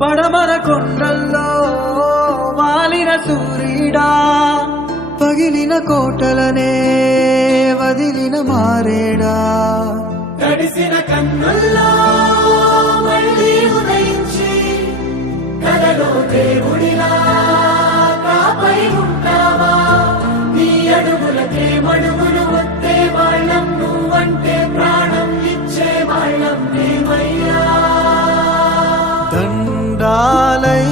పడమర కొండల్లో వాలిన సూర్యుడా, పగిలిన కోటలనే వదిలిన మారేడా, తడిసిన కన్నుల్లో మళ్ళీ ఉదయించి కలలో దేవుడిలా కాపై ఉంటావా? నీ అడుగులకే మడుగులు వస్తే వాళ్ళం, నువ్వంటే ప్రాణం ఇచ్చే వాళ్ళం మేమయ్యా. దండాలై